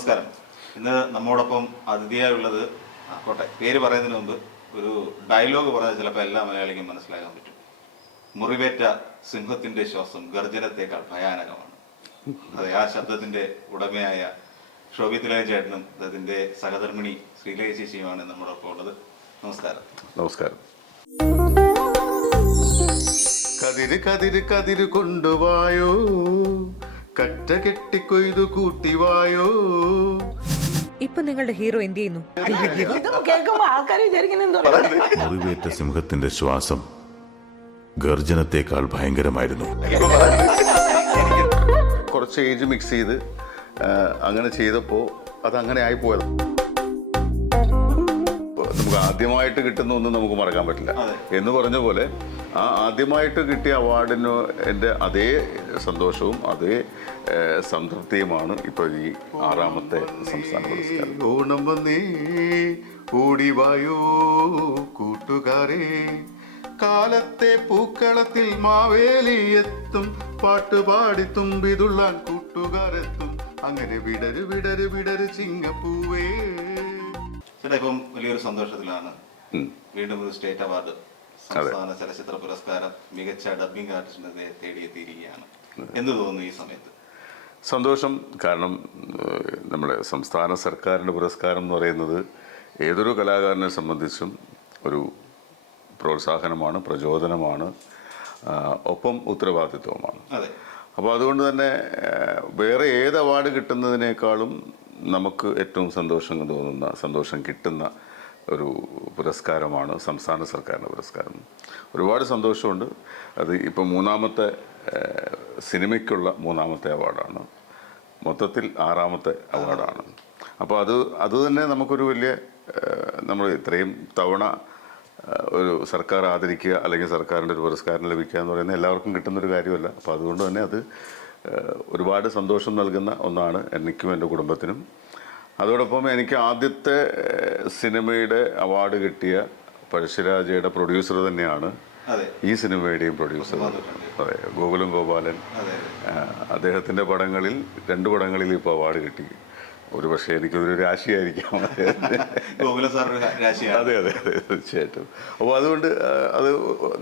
നമസ്കാരം. ഇന്ന് നമ്മോടൊപ്പം അതിഥിയായുള്ളത് കോട്ടെ പേര് പറയുന്നതിന് മുമ്പ് ഒരു ഡയലോഗ് പറഞ്ഞാൽ ചിലപ്പോൾ എല്ലാ മലയാളിക്കും മനസ്സിലാക്കാൻ പറ്റും. മുറിവേറ്റ സിംഹത്തിന്റെ ശ്വാസം ഗർജനത്തേക്കാൾ ഭയാനകമാണ്. അതെ, ആ ശബ്ദത്തിന്റെ ഉടമയായ ശോഭിത്തിലയ ചേട്ടനും അതിന്റെ സഹധർമ്മിണി ശ്രീലയ ചേച്ചിയുമാണ് നമ്മോടൊപ്പം ഉള്ളത്. നമസ്കാരം. നമസ്കാരം. കതിര് കതിര് കതിര് കൊണ്ടുവായോ, കറ്റ കെട്ടിക്കൊയ്തു കൂട്ടിവായോ. ഇപ്പൊ നിങ്ങളുടെ ഹീറോ എന്ത് ചെയ്യുന്നു? മുറിവേറ്റ സിംഹത്തിന്റെ ശ്വാസം ഗർജനത്തേക്കാൾ ഭയങ്കരമായിരുന്നു. കുറച്ച് ഏജ് മിക്സ് ചെയ്ത് അങ്ങനെ ചെയ്തപ്പോൾ അതങ്ങനെ ആയിപ്പോയത്. നമുക്ക് ആദ്യമായിട്ട് കിട്ടുന്ന ഒന്നും നമുക്ക് മറക്കാൻ പറ്റില്ല എന്ന് പറഞ്ഞ പോലെ ആ ആദ്യമായിട്ട് കിട്ടിയ അവാർഡിന് എൻ്റെ അതേ സന്തോഷവും അതേ സംതൃപ്തിയുമാണ് ഇപ്പോൾ ഈ 6ാമത്തെ സംസ്ഥാന പുരസ്കാരം. ഓണം വന്നേ ഓടിവായോ കൂട്ടുകാരെ, കാലത്തെ പൂക്കളത്തിൽ മാവേലി എത്തും, പാട്ടുപാടി തുമ്പിതുള്ളാൻ കൂട്ടുകാരെത്തും, അങ്ങനെ വിടര് വിടര് വിടര് ചിങ്ങപ്പൂവേ. ചേട്ടാ, ഇപ്പം വലിയൊരു സന്തോഷത്തിലാണ്. വീണ്ടും ഒരു സ്റ്റേറ്റ് അവാർഡ്, സംസ്ഥാന ചലച്ചിത്ര പുരസ്കാരം മികച്ച ഡബ്ബിംഗ് ആർട്ടിസ്റ്റിനെ തേടിയെത്തിയിരിക്കുകയാണ്. എന്ത് തോന്നുന്നു ഈ സമയത്ത്? സന്തോഷം. കാരണം നമ്മുടെ സംസ്ഥാന സർക്കാരിൻ്റെ പുരസ്കാരം എന്ന് പറയുന്നത് ഏതൊരു കലാകാരനെ സംബന്ധിച്ചും ഒരു പ്രോത്സാഹനമാണ്, പ്രചോദനമാണ്, ഒപ്പം ഉത്തരവാദിത്വമാണ്. അപ്പോൾ അതുകൊണ്ട് തന്നെ വേറെ ഏത് അവാർഡ് കിട്ടുന്നതിനേക്കാളും നമുക്ക് ഏറ്റവും സന്തോഷം കിട്ടുന്ന ഒരു പുരസ്കാരമാണ് സംസ്ഥാന സർക്കാരിൻ്റെ പുരസ്കാരം. ഒരുപാട് സന്തോഷമുണ്ട്. അത് ഇപ്പം 3ാമത്തെ സിനിമയ്ക്കുള്ള 3ാമത്തെ അവാർഡാണ്, മൊത്തത്തിൽ 6ാമത്തെ അവാർഡാണ്. അപ്പോൾ അത് തന്നെ നമുക്കൊരു വലിയ, നമ്മൾ ഇത്രയും തവണ ഒരു സർക്കാർ ആദരിക്കുക അല്ലെങ്കിൽ സർക്കാരിൻ്റെ ഒരു പുരസ്കാരം ലഭിക്കുക എന്ന് പറയുന്നത് എല്ലാവർക്കും കിട്ടുന്നൊരു കാര്യമല്ല. അപ്പോൾ അതുകൊണ്ട് തന്നെ അത് ഒരുപാട് സന്തോഷം നൽകുന്ന ഒന്നാണ് എനിക്കും എൻ്റെ കുടുംബത്തിനും. അതോടൊപ്പം എനിക്ക് ആദ്യത്തെ സിനിമയുടെ അവാർഡ് കിട്ടിയ പഴശ്ശിരാജയുടെ പ്രൊഡ്യൂസർ തന്നെയാണ് ഈ സിനിമയുടെയും പ്രൊഡ്യൂസർ. അതെ, ഗോകുലം ഗോപാലൻ. അദ്ദേഹത്തിൻ്റെ പടങ്ങളിൽ 2 പടങ്ങളിൽ ഇപ്പോൾ അവാർഡ് കിട്ടി. ഒരു പക്ഷേ എനിക്കൊരു രാശിയായിരിക്കാം. അതെ അതെ അതെ തീർച്ചയായിട്ടും. അപ്പോൾ അതുകൊണ്ട് അത്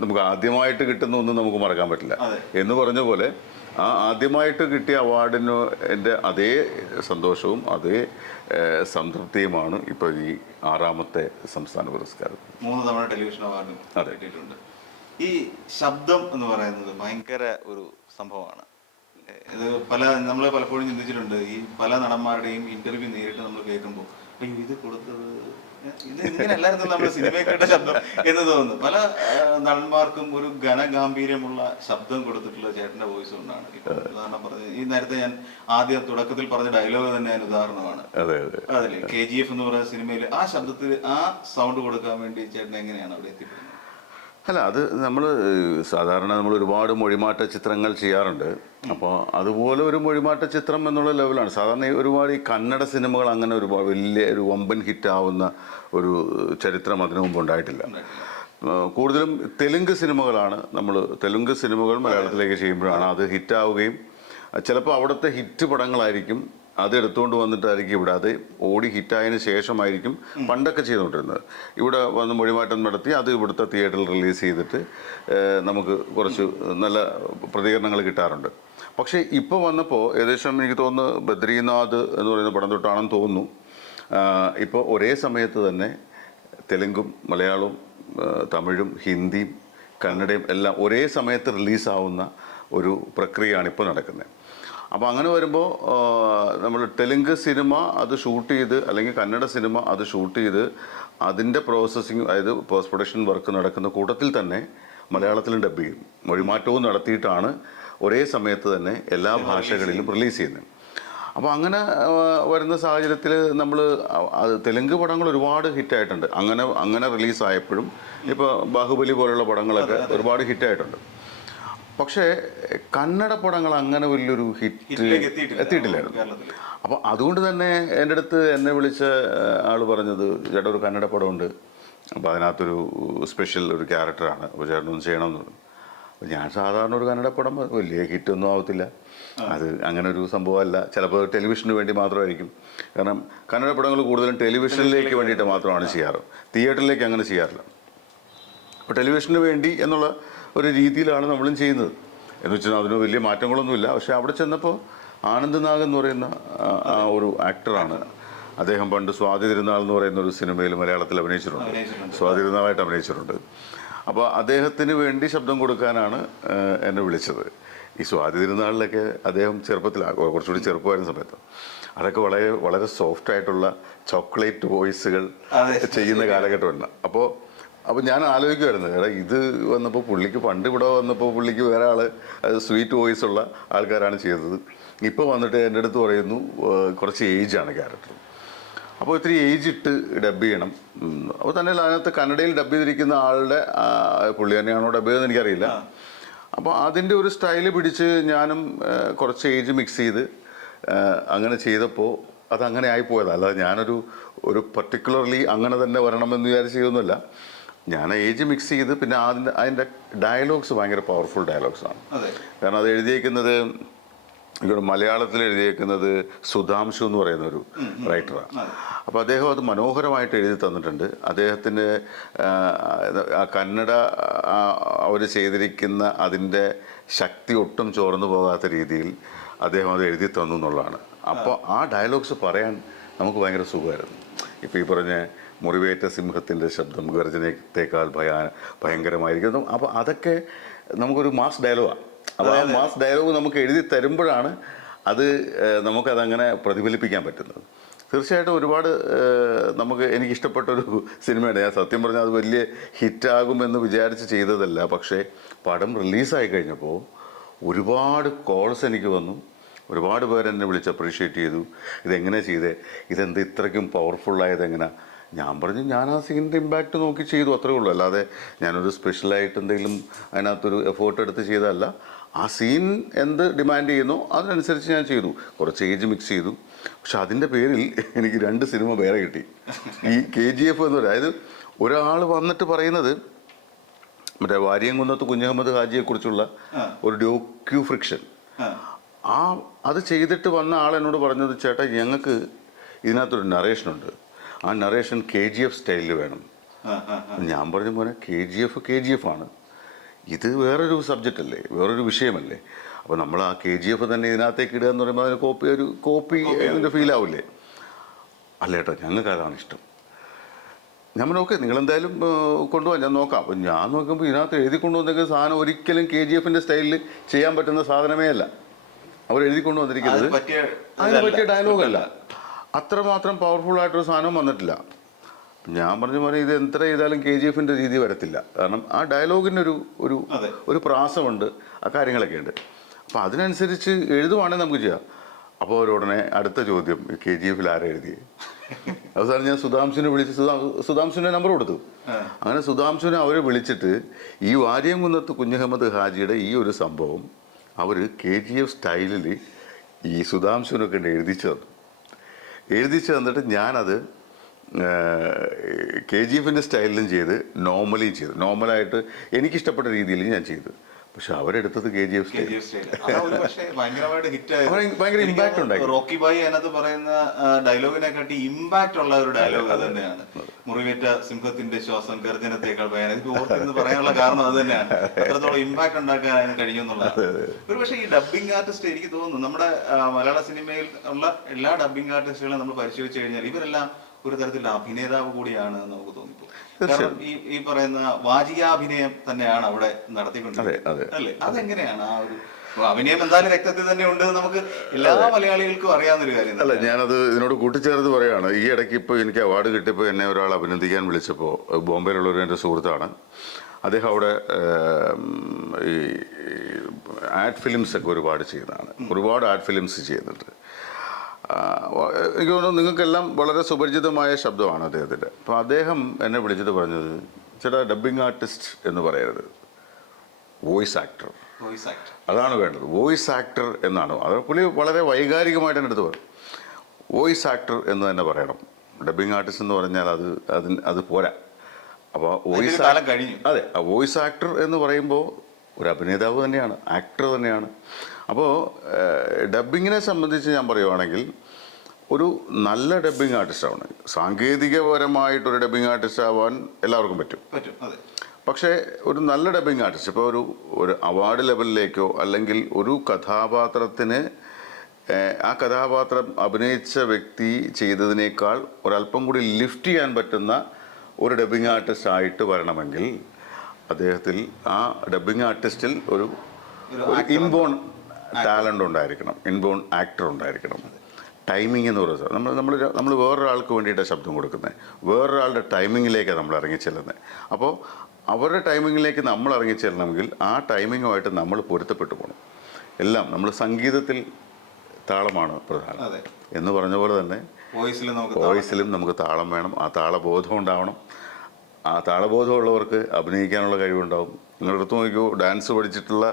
നമുക്ക് ആദ്യമായിട്ട് കിട്ടുന്ന ഒന്നും നമുക്ക് മറക്കാൻ പറ്റില്ല എന്ന് പറഞ്ഞ പോലെ ആ ആദ്യമായിട്ട് കിട്ടിയ അവാർഡിന് എൻ്റെ അതേ സന്തോഷവും അതേ സംതൃപ്തിയുമാണ് ഇപ്പോൾ ഈ 6ാമത്തെ സംസ്ഥാന പുരസ്കാരം. 3 തവണ ടെലിവിഷൻ അവാർഡും കിട്ടിയിട്ടുണ്ട്. ഈ ശബ്ദം എന്ന് പറയുന്നത് ഭയങ്കര ഒരു സംഭവമാണ്. ഇത് നമ്മൾ പലപ്പോഴും ചിന്തിച്ചിട്ടുണ്ട്. ഈ പല നടന്മാരുടെയും ഇന്റർവ്യൂ നേരിട്ട് നമ്മൾ കേൾക്കുമ്പോൾ അയ്യോ ഇത് കൊടുത്തത് ഇങ്ങനെ എല്ലാവരും നമ്മുടെ സിനിമയിൽ കേട്ട ശബ്ദം എന്ന് തോന്നുന്നു. പല നടന്മാർക്കും ഒരു ഘനഗാംഭീര്യമുള്ള ശബ്ദം കൊടുത്തിട്ടുള്ള ചേട്ടന്റെ വോയിസ് കൊണ്ടാണ്. ഇപ്പൊ ഉദാഹരണം പറഞ്ഞ ഈ നേരത്തെ ഞാൻ തുടക്കത്തിൽ പറഞ്ഞ ഡയലോഗ് തന്നെ അതിന് ഉദാഹരണമാണ്. അതല്ലേ KGF എന്ന് പറയുന്ന സിനിമയിൽ ആ ശബ്ദത്തിൽ ആ സൗണ്ട് കൊടുക്കാൻ വേണ്ടി ചേട്ടൻ എങ്ങനെയാണ് അവിടെ എത്തിപ്പെടുന്നത്? അല്ല, അത് നമ്മൾ സാധാരണ നമ്മൾ ഒരുപാട് മൊഴിമാറ്റ ചിത്രങ്ങൾ ചെയ്യാറുണ്ട്. അപ്പോൾ അതുപോലെ ഒരു മൊഴിമാറ്റ ചിത്രം എന്നുള്ള ലെവലാണ്. സാധാരണ ഒരുപാട് ഈ കന്നഡ സിനിമകൾ അങ്ങനെ ഒരുപാട് വലിയ ഒരു വമ്പൻ ഹിറ്റാവുന്ന ഒരു ചരിത്രം അതിനു മുമ്പ് ഉണ്ടായിട്ടില്ല. കൂടുതലും തെലുങ്ക് സിനിമകളാണ്. തെലുങ്ക് സിനിമകൾ മലയാളത്തിലേക്ക് ചെയ്യുമ്പോഴാണ് അത് ഹിറ്റാവുകയും ചിലപ്പോൾ അവിടുത്തെ ഹിറ്റ് പടങ്ങളായിരിക്കും അതെടുത്തുകൊണ്ട് വന്നിട്ടായിരിക്കും ഇവിടെ അത് ഓടി ഹിറ്റായതിനു ശേഷമായിരിക്കും പണ്ടൊക്കെ ചെയ്തുകൊണ്ടിരുന്നത്. ഇവിടെ വന്ന് മൊഴിമാറ്റം നടത്തി അത് ഇവിടുത്തെ തിയേറ്ററിൽ റിലീസ് ചെയ്തിട്ട് നമുക്ക് കുറച്ച് നല്ല പ്രതികരണങ്ങൾ കിട്ടാറുണ്ട്. പക്ഷേ ഇപ്പോൾ വന്നപ്പോൾ ഏകദേശം എനിക്ക് തോന്നുന്നു ബദ്രീനാഥ് എന്ന് പറയുന്ന പടം തൊട്ടാണെന്ന് തോന്നുന്നു, ഇപ്പോൾ ഒരേ സമയത്ത് തന്നെ തെലുങ്കും മലയാളവും തമിഴും ഹിന്ദിയും കന്നഡയും എല്ലാം ഒരേ സമയത്ത് റിലീസാവുന്ന ഒരു പ്രക്രിയയാണ് ഇപ്പോൾ നടക്കുന്നത്. അപ്പോൾ അങ്ങനെ വരുമ്പോൾ നമ്മൾ തെലുങ്ക് സിനിമ അത് ഷൂട്ട് ചെയ്ത് അല്ലെങ്കിൽ കന്നഡ സിനിമ അത് ഷൂട്ട് ചെയ്ത് അതിൻ്റെ പ്രോസസ്സിങ്, അതായത് പോസ്റ്റ് പ്രൊഡക്ഷൻ വർക്ക് നടക്കുന്ന കൂട്ടത്തിൽ തന്നെ മലയാളത്തിലും ഡബ് ചെയ്യും, മൊഴിമാറ്റവും നടത്തിയിട്ടാണ് ഒരേ സമയത്ത് തന്നെ എല്ലാ ഭാഷകളിലും റിലീസ് ചെയ്യുന്നത്. അപ്പോൾ അങ്ങനെ വരുന്ന സാഹചര്യത്തിൽ നമ്മൾ തെലുങ്ക് പടങ്ങൾ ഒരുപാട് ഹിറ്റായിട്ടുണ്ട്. അങ്ങനെ റിലീസായപ്പോഴും ഇപ്പോൾ ബാഹുബലി പോലുള്ള പടങ്ങളൊക്കെ ഒരുപാട് ഹിറ്റായിട്ടുണ്ട്. പക്ഷേ കന്നഡ പടങ്ങൾ അങ്ങനെ വലിയൊരു ഹിറ്റ് എത്തിയിട്ടില്ലായിരുന്നു. അപ്പോൾ അതുകൊണ്ട് തന്നെ എൻ്റെ അടുത്ത് എന്നെ വിളിച്ച ആൾ പറഞ്ഞത്, ചേട്ടാ ഒരു കന്നഡ പടമുണ്ട്, അപ്പോൾ അതിനകത്തൊരു സ്പെഷ്യൽ ഒരു ക്യാരക്ടറാണ്, അപ്പോൾ ചേട്ടനൊന്ന് ചെയ്യണമെന്ന് പറഞ്ഞു. ഞാൻ സാധാരണ ഒരു കന്നഡ പടം വലിയ ഹിറ്റൊന്നും ആവത്തില്ല. അത് അങ്ങനെ ഒരു സംഭവമല്ല. ചിലപ്പോൾ ടെലിവിഷന് വേണ്ടി മാത്രമായിരിക്കും. കാരണം കന്നഡ പടങ്ങൾ കൂടുതലും ടെലിവിഷനിലേക്ക് വേണ്ടിയിട്ട് മാത്രമാണ് ചെയ്യാറ്, തിയേറ്ററിലേക്ക് അങ്ങനെ ചെയ്യാറില്ല. അപ്പോൾ ടെലിവിഷന് വേണ്ടി എന്നുള്ള ഒരു രീതിയിലാണ് നമ്മളും ചെയ്യുന്നത്. എന്ന് വെച്ചാൽ അതിന് വലിയ മാറ്റങ്ങളൊന്നുമില്ല. പക്ഷേ അവിടെ ചെന്നപ്പോൾ ആനന്ദ് നാഗ് എന്ന് പറയുന്ന ആ ഒരു ആക്ടറാണ്. അദ്ദേഹം പണ്ട് സ്വാതി തിരുനാൾ എന്ന് പറയുന്ന ഒരു സിനിമയിൽ മലയാളത്തിൽ അഭിനയിച്ചിട്ടുണ്ട്, സ്വാതി തിരുനാളായിട്ട് അഭിനയിച്ചിട്ടുണ്ട്. അപ്പോൾ അദ്ദേഹത്തിന് വേണ്ടി ശബ്ദം കൊടുക്കാനാണ് എന്നെ വിളിച്ചത്. ഈ സ്വാതി തിരുനാളിലൊക്കെ അദ്ദേഹം ചെറുപ്പത്തിലാണ്, കുറച്ചുകൂടി ചെറുപ്പമായിരുന്ന സമയത്ത് അതൊക്കെ വളരെ വളരെ സോഫ്റ്റായിട്ടുള്ള ചോക്ലേറ്റ് വോയിസുകൾ ചെയ്യുന്ന കാലഘട്ടമാണ്. അപ്പോൾ ഞാൻ ആലോചിക്കുമായിരുന്നു, എടാ ഇത് വന്നപ്പോൾ പുള്ളിക്ക് പണ്ട് ഇവിടെ വന്നപ്പോൾ പുള്ളിക്ക് വേറെ ആൾ സ്വീറ്റ് വോയിസ് ഉള്ള ആൾക്കാരാണ് ചെയ്തത്. ഇപ്പോൾ വന്നിട്ട് എൻ്റെ അടുത്ത് പറയുന്നു കുറച്ച് ഏജാണ് ക്യാരക്ടർ. അപ്പോൾ ഇത്തിരി ഏജ് ഇട്ട് ഡബ് ചെയ്യണം. അപ്പോൾ തന്നെ അതിനകത്ത് കന്നഡയിൽ ഡബ് ചെയ്തിരിക്കുന്ന ആളുടെ പുള്ളി തന്നെയാണോ ഡബ് ചെയ്തതെന്ന് എനിക്കറിയില്ല. അപ്പോൾ അതിൻ്റെ ഒരു സ്റ്റൈല് പിടിച്ച് ഞാനും കുറച്ച് ഏജ് മിക്സ് ചെയ്ത് അങ്ങനെ ചെയ്തപ്പോൾ അതങ്ങനെ ആയിപ്പോയതാണ്. അല്ലാതെ ഞാനൊരു പർട്ടിക്കുലർലി അങ്ങനെ തന്നെ വരണമെന്ന് വിചാരിച്ച് ചെയ്തൊന്നുമില്ല. ഞാൻ ഏജ് മിക്സ് ചെയ്ത് പിന്നെ അതിൻ്റെ ഡയലോഗ്സ് ഭയങ്കര പവർഫുൾ ഡയലോഗ്സാണ്. കാരണം അത് എഴുതിയേക്കുന്നത് ഇവിടെ മലയാളത്തിൽ എഴുതിയേക്കുന്നത് സുധാംശു എന്ന് പറയുന്ന ഒരു റൈറ്ററാണ്. അപ്പോൾ അദ്ദേഹം അത് മനോഹരമായിട്ട് എഴുതി തന്നിട്ടുണ്ട്. അദ്ദേഹത്തിൻ്റെ ആ കന്നഡ അവർ ചെയ്തിരിക്കുന്ന അതിൻ്റെ ശക്തി ഒട്ടും ചോർന്നു പോകാത്ത രീതിയിൽ അദ്ദേഹം അത് എഴുതി തന്നു എന്നുള്ളതാണ്. അപ്പോൾ ആ ഡയലോഗ്സ് പറയാൻ നമുക്ക് ഭയങ്കര സുഖമായിരുന്നു. ഇപ്പോൾ ഈ പറഞ്ഞ മുറിവേറ്റ സിംഹത്തിൻ്റെ ശബ്ദം ഗർജനത്തേക്കാൾ ഭയങ്കരമായിരിക്കുന്നു. അപ്പോൾ അതൊക്കെ നമുക്കൊരു മാസ് ഡയലോഗാണ്. അപ്പോൾ ആ മാസ് ഡയലോഗ് നമുക്ക് എഴുതി തരുമ്പോഴാണ് അത് നമുക്കതങ്ങനെ പ്രതിഫലിപ്പിക്കാൻ പറ്റുന്നത്. തീർച്ചയായിട്ടും ഒരുപാട് എനിക്കിഷ്ടപ്പെട്ടൊരു സിനിമയാണ്. ഞാൻ സത്യം പറഞ്ഞാൽ അത് വലിയ ഹിറ്റാകുമെന്ന് വിചാരിച്ച് ചെയ്തതല്ല. പക്ഷേ പടം റിലീസായി കഴിഞ്ഞപ്പോൾ ഒരുപാട് കോൾസ് എനിക്ക് വന്നു. ഒരുപാട് പേരെന്നെ വിളിച്ച് അപ്രീഷിയേറ്റ് ചെയ്തു. ഇതെങ്ങനെ ചെയ്തേ, ഇതെന്ത് ഇത്രയ്ക്കും പവർഫുള്ളായത് എങ്ങനെ? ഞാൻ പറഞ്ഞു ഞാൻ ആ സീനിൻ്റെ ഇമ്പാക്റ്റ് നോക്കി ചെയ്തു, അത്രേ ഉള്ളൂ. അല്ലാതെ ഞാനൊരു സ്പെഷ്യലായിട്ട് എന്തെങ്കിലും അതിനകത്തൊരു എഫേർട്ട് എടുത്ത് ചെയ്തതല്ല. ആ സീൻ എന്ത് ഡിമാൻഡ് ചെയ്യുന്നോ അതിനനുസരിച്ച് ഞാൻ ചെയ്തു. കുറച്ച് ഏജ് മിക്സ് ചെയ്തു. പക്ഷെ അതിൻ്റെ പേരിൽ എനിക്ക് 2 സിനിമ വേറെ കിട്ടി. ഈ KGF എന്ന് പറയുന്നത്, അതായത് ഒരാൾ വന്നിട്ട് പറയുന്നത് മറ്റേ വാര്യംകുന്നത്ത് കുഞ്ഞഹമ്മദ് ഹാജിയെക്കുറിച്ചുള്ള ഒരു ഡോക്യു ഫിക്ഷൻ, അത് ചെയ്തിട്ട് വന്ന ആൾ എന്നോട് പറഞ്ഞത്, ചേട്ടാ ഞങ്ങൾക്ക് ഇതിനകത്തൊരു നറേഷനുണ്ട്, ആ നറേഷൻ KGF സ്റ്റൈലിൽ വേണം. ഞാൻ പറഞ്ഞു പോലെ KGF ആണ്, ഇത് വേറൊരു സബ്ജക്റ്റ് അല്ലേ, വേറൊരു വിഷയമല്ലേ. അപ്പോൾ നമ്മൾ ആ KGF തന്നെ ഇതിനകത്തേക്ക് ഇടുക എന്ന് പറയുമ്പോൾ അതിന് ഒരു കോപ്പി അതിൻ്റെ ഫീലാവില്ലേ? അല്ല ഏട്ടാ ഞങ്ങൾക്ക് അതാണ് ഇഷ്ടം. ഞാൻ പറഞ്ഞു ഓക്കെ നിങ്ങളെന്തായാലും കൊണ്ടുപോകാം, ഞാൻ നോക്കാം. അപ്പോൾ ഞാൻ നോക്കുമ്പോൾ ഇതിനകത്ത് എഴുതി കൊണ്ടുവന്നെങ്കിൽ സാധനം ഒരിക്കലും KGFൻ്റെ സ്റ്റൈലിൽ ചെയ്യാൻ പറ്റുന്ന സാധനമേ അല്ല അവർ എഴുതി കൊണ്ടുവന്നിരിക്കുന്നത്. അതിന് പറ്റിയ ഡയലോഗല്ല, അത്രമാത്രം പവർഫുള്ളായിട്ടൊരു സാധനം വന്നിട്ടില്ല. ഞാൻ പറഞ്ഞ പോലെ ഇത് എത്ര ചെയ്താലും KGFൻ്റെ രീതി വരത്തില്ല. കാരണം ആ ഡയലോഗിനൊരു ഒരു പ്രാസമുണ്ട്, ആ കാര്യങ്ങളൊക്കെ ഉണ്ട്. അപ്പോൾ അതിനനുസരിച്ച് എഴുതുവാണെങ്കിൽ നമുക്ക് ചെയ്യാം. അപ്പോൾ അവരുടനെ അടുത്ത ചോദ്യം, KGFൽ ആരാ എഴുതിയത്? അവസാനം ഞാൻ സുധാംശുവിനെ വിളിച്ച് സുധാംശുവിൻ്റെ നമ്പർ കൊടുത്തു. അങ്ങനെ സുധാംശുവിനെ അവർ വിളിച്ചിട്ട് ഈ വാര്യംകുന്നത്ത് കുഞ്ഞഹമ്മദ് ഹാജിയുടെ ഈ ഒരു സംഭവം അവർ KGF സ്റ്റൈലിൽ ഈ സുധാംശുവിനൊക്കെ എഴുതിച്ചു തന്നിട്ട് ഞാനത് KGFൻ്റെ സ്റ്റൈലിലും ചെയ്ത് നോർമലിയും ചെയ്തു. നോർമലായിട്ട് എനിക്കിഷ്ടപ്പെട്ട രീതിയിൽ ഞാൻ ചെയ്തു. പക്ഷെ അവരെടുത്തത് KGF സ്റ്റൈൽ. ഭയങ്കര ഇമ്പാക്ട് ഉണ്ടായി. റോക്കി ബായി അതിനകത്ത് പറയുന്ന ഡയലോഗിനെക്കാട്ടി ഇമ്പാക്ട് ഉള്ള ഒരു ഡയലോഗ് അത് തന്നെയാണ്. മുറിവേറ്റ സിംഹത്തിന്റെ ശ്വാസം ഗർജനത്തേക്കാൾ ഭയാനക പറയാനുള്ള കാരണം അത് തന്നെയാണ്. അത്രത്തോളം ഇമ്പാക്ട് ഉണ്ടാക്കാൻ അതിന് കഴിയുമെന്നുള്ളതാണ്. ഒരു പക്ഷേ ഈ ഡബിങ് ആർട്ടിസ്റ്റ് എനിക്ക് തോന്നുന്നു നമ്മുടെ മലയാള സിനിമയിൽ ഉള്ള എല്ലാ ഡബിങ് ആർട്ടിസ്റ്റുകളെ നമ്മൾ പരിശോധിച്ചു കഴിഞ്ഞാൽ ഇവരെല്ലാം ഒരു തരത്തിലുള്ള അഭിനേതാവ് കൂടിയാണ് നമുക്ക് തോന്നിപ്പോ. കാരണം ഈ പറയുന്ന വാചികാഭിനയം തന്നെയാണ് അവിടെ നടത്തിക്കൊണ്ടിരിക്കുന്നത് അല്ലേ? അതെങ്ങനെയാണ് ആ ഒരു അഭിനയം എന്തായാലും രക്തത്തിൽ തന്നെ ഉണ്ട്, നമുക്ക് എല്ലാ മലയാളികൾക്കും അറിയാവുന്നൊരു കാര്യം അല്ല. ഞാനത് ഇതിനോട് കൂട്ടിച്ചേർത്ത് പറയുകയാണ്. ഈ ഇടയ്ക്ക് ഇപ്പോൾ എനിക്ക് അവാർഡ് കിട്ടിയപ്പോൾ എന്നെ ഒരാൾ അഭിനന്ദിക്കാൻ വിളിച്ചപ്പോൾ, ബോംബെയിലുള്ളൊരു എൻ്റെ സുഹൃത്താണ്. അദ്ദേഹം അവിടെ ഈ ആഡ് ഫിലിംസൊക്കെ ഒരുപാട് ചെയ്യുന്നതാണ്, ഒരുപാട് ആഡ് ഫിലിംസ് ചെയ്യുന്നുണ്ട്. എനിക്ക് തോന്നുന്നു നിങ്ങൾക്കെല്ലാം വളരെ സുപരിചിതമായ ശബ്ദമാണ് അദ്ദേഹത്തിൻ്റെ. അപ്പോൾ അദ്ദേഹം എന്നെ വിളിച്ചിട്ട് പറഞ്ഞത്, ചേട്ടാ ഡബ്ബിംഗ് ആർട്ടിസ്റ്റ് എന്ന് പറയരുത്, വോയിസ് ആക്ടർ അതാണ് വേണ്ടത്. വോയിസ് ആക്ടർ എന്നാണ് അത്. പുള്ളി വളരെ വൈകാരികമായിട്ട് എൻ്റെ അടുത്ത് പറയും, വോയിസ് ആക്ടർ എന്ന് തന്നെ പറയണം. ഡബ്ബിംഗ് ആർട്ടിസ്റ്റ് എന്ന് പറഞ്ഞാൽ അത് പോരാ. അപ്പോൾ വോയിസ്, അതെ, വോയിസ് ആക്ടർ എന്ന് പറയുമ്പോൾ ഒരു അഭിനേതാവ് തന്നെയാണ്, ആക്ടർ തന്നെയാണ്. അപ്പോൾ ഡബ്ബിങ്ങിനെ സംബന്ധിച്ച് ഞാൻ പറയുവാണെങ്കിൽ ഒരു നല്ല ഡബ്ബിങ് ആർട്ടിസ്റ്റ് ആവണം. സാങ്കേതികപരമായിട്ടൊരു ഡബ്ബിങ് ആർട്ടിസ്റ്റ് ആവാൻ എല്ലാവർക്കും പറ്റും. അതെ. പക്ഷേ ഒരു നല്ല ഡബ്ബിങ് ആർട്ടിസ്റ്റ് ഇപ്പോൾ ഒരു അവാർഡ് ലെവലിലേക്കോ അല്ലെങ്കിൽ ഒരു കഥാപാത്രത്തിന് ആ കഥാപാത്രം അഭിനയിച്ച വ്യക്തി ചെയ്തതിനേക്കാൾ ഒരല്പം കൂടി ലിഫ്റ്റ് ചെയ്യാൻ പറ്റുന്ന ഒരു ഡബ്ബിങ് ആർട്ടിസ്റ്റ് ആയിട്ട് വരണമെങ്കിൽ അദ്ദേഹത്തിൽ ആ ഡബ്ബിങ് ആർട്ടിസ്റ്റിൽ ഒരു ഇൻബോൺ ടാലൻ്റ് ഉണ്ടായിരിക്കണം, ഇൻബോൺ ആക്ടർ ഉണ്ടായിരിക്കണം. ടൈമിംഗ് എന്ന് പറയുന്നത് നമ്മൾ വേറൊരാൾക്ക് വേണ്ടിയിട്ടാണ് ശബ്ദം കൊടുക്കുന്നത്, വേറൊരാളുടെ ടൈമിങ്ങിലേക്കാണ് നമ്മൾ ഇറങ്ങിച്ചെല്ലുന്നത്. അപ്പോൾ അവരുടെ ടൈമിങ്ങിലേക്ക് നമ്മൾ ഇറങ്ങിച്ചെല്ലണമെങ്കിൽ ആ ടൈമിങ്ങുമായിട്ട് നമ്മൾ പൊരുത്തപ്പെട്ടു പോകണം. എല്ലാം നമ്മൾ സംഗീതത്തിൽ താളമാണ് പ്രധാനം എന്ന് പറഞ്ഞ പോലെ തന്നെ വോയിസിലും നമുക്ക് താളം വേണം. ആ താളബോധം ഉണ്ടാവണം. ആ താളബോധമുള്ളവർക്ക് അഭിനയിക്കാനുള്ള കഴിവുണ്ടാവും. നിങ്ങളെടുത്ത് നോക്കിയോ, ഡാൻസ് പഠിച്ചിട്ടുള്ള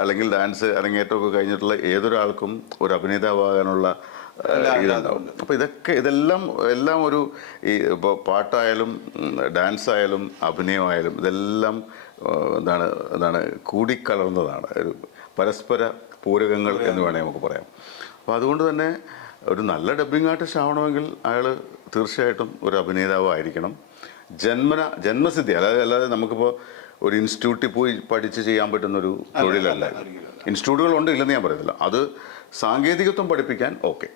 അല്ലെങ്കിൽ ഡാൻസ് അരങ്ങേറ്റമൊക്കെ കഴിഞ്ഞിട്ടുള്ള ഏതൊരാൾക്കും ഒരു അഭിനേതാവാകാനുള്ള ഇതുണ്ടാവും. അപ്പോൾ ഇതെല്ലാം ഒരു ഈ ഇപ്പോൾ പാട്ടായാലും ഡാൻസ് ആയാലും അഭിനയമായാലും ഇതെല്ലാം എന്താണ് കൂടിക്കലർന്നതാണ്, ഒരു പരസ്പര പൂരകങ്ങൾ എന്ന് വേണമെങ്കിൽ നമുക്ക് പറയാം. അപ്പോൾ അതുകൊണ്ട് തന്നെ ഒരു നല്ല ഡബ്ബിങ് ആർട്ടിസ്റ്റ് ആവണമെങ്കിൽ അയാൾ തീർച്ചയായിട്ടും ഒരു അഭിനേതാവ് ആയിരിക്കണം. ജന്മസിദ്ധി, അല്ലാതെ നമുക്കിപ്പോൾ ഒരു ഇൻസ്റ്റിറ്റ്യൂട്ടിൽ പോയി പഠിച്ച് ചെയ്യാൻ പറ്റുന്നൊരു തൊഴിലല്ല. ഇൻസ്റ്റിറ്റ്യൂട്ടുകളുണ്ട്, ഇല്ലെന്ന് ഞാൻ പറയത്തില്ല. അത് സാങ്കേതികത്വം പഠിപ്പിക്കാൻ ഓക്കെ.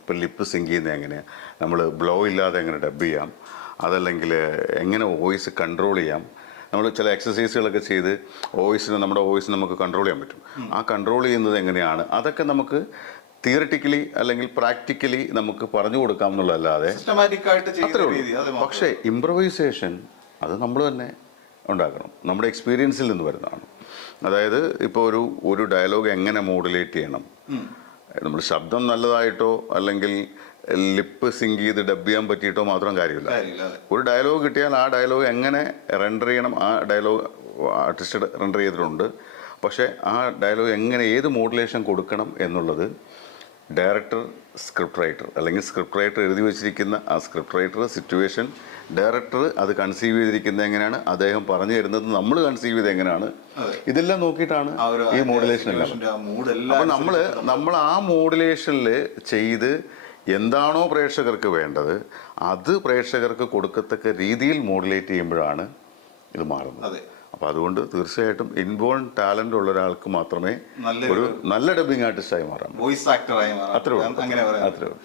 ഇപ്പം ലിപ്പ് സിങ്ക് ചെയ്യുന്നത് എങ്ങനെയാണ്, നമ്മൾ ബ്ലോ ഇല്ലാതെ എങ്ങനെ ഡബ് ചെയ്യാം, അതല്ലെങ്കിൽ എങ്ങനെ വോയിസ് കൺട്രോൾ ചെയ്യാം. നമ്മൾ ചില എക്സസൈസുകളൊക്കെ ചെയ്ത് നമ്മുടെ വോയിസിനെ നമുക്ക് കൺട്രോൾ ചെയ്യാൻ പറ്റും. ആ കൺട്രോൾ ചെയ്യുന്നത് എങ്ങനെയാണ്, അതൊക്കെ നമുക്ക് തിയറിറ്റിക്കലി അല്ലെങ്കിൽ പ്രാക്ടിക്കലി നമുക്ക് പറഞ്ഞു കൊടുക്കാം എന്നുള്ളതല്ലാതെ അത്രേ ഉള്ളൂ. പക്ഷേ ഇംപ്രവൈസേഷൻ അത് നമ്മൾ തന്നെ ഉണ്ടാക്കണം, നമ്മുടെ എക്സ്പീരിയൻസിൽ നിന്ന് വരുന്നതാണ്. അതായത് ഇപ്പോൾ ഒരു ഡയലോഗ് എങ്ങനെ മോഡുലേറ്റ് ചെയ്യണം, നമ്മൾ ശബ്ദം നല്ലതായിട്ടോ അല്ലെങ്കിൽ ലിപ്പ് സിങ്ക് ചെയ്ത് ഡബ് ചെയ്യാൻ പറ്റിയിട്ടോ മാത്രം കാര്യമില്ല. ഒരു ഡയലോഗ് കിട്ടിയാൽ ആ ഡയലോഗ് എങ്ങനെ റെൻഡർ ചെയ്യണം, ആ ഡയലോഗ് ആർട്ടിസ്റ്റ് റെൻഡർ ചെയ്തിട്ടുണ്ട്. പക്ഷേ ആ ഡയലോഗ് എങ്ങനെ ഏത് മോഡുലേഷൻ കൊടുക്കണം എന്നുള്ളത് ഡയറക്ടർ, സ്ക്രിപ്റ്റ് റൈറ്റർ അല്ലെങ്കിൽ സ്ക്രിപ്റ്റ് റൈറ്റർ എഴുതി വെച്ചിരിക്കുന്ന ആ സ്ക്രിപ്റ്റ് റൈറ്റർ, സിറ്റുവേഷൻ, ഡയറക്ടർ അത് കൺസീവ് ചെയ്തിരിക്കുന്നത് എങ്ങനെയാണ്, അദ്ദേഹം പറഞ്ഞു തരുന്നത് നമ്മൾ കൺസീവ് ചെയ്ത് എങ്ങനെയാണ്, ഇതെല്ലാം നോക്കിയിട്ടാണ് ഈ മോഡുലേഷൻ എല്ലാം. അപ്പോൾ നമ്മൾ ആ മോഡുലേഷനിൽ ചെയ്ത് എന്താണോ പ്രേക്ഷകർക്ക് വേണ്ടത് അത് പ്രേക്ഷകർക്ക് കൊടുക്കത്തക്ക രീതിയിൽ മോഡുലേറ്റ് ചെയ്യുമ്പോഴാണ് ഇത് മാറുന്നത്. അപ്പോൾ അതുകൊണ്ട് തീർച്ചയായിട്ടും ഇൻബോൺ ടാലൻ്റ് ഉള്ള ഒരാൾക്ക് മാത്രമേ ഒരു നല്ല ഡബ്ബിങ് ആർട്ടിസ്റ്റായി മാറാം, വോയിസ് ആക്ടറായി മാറാം. അത്രേ ഉള്ളൂ.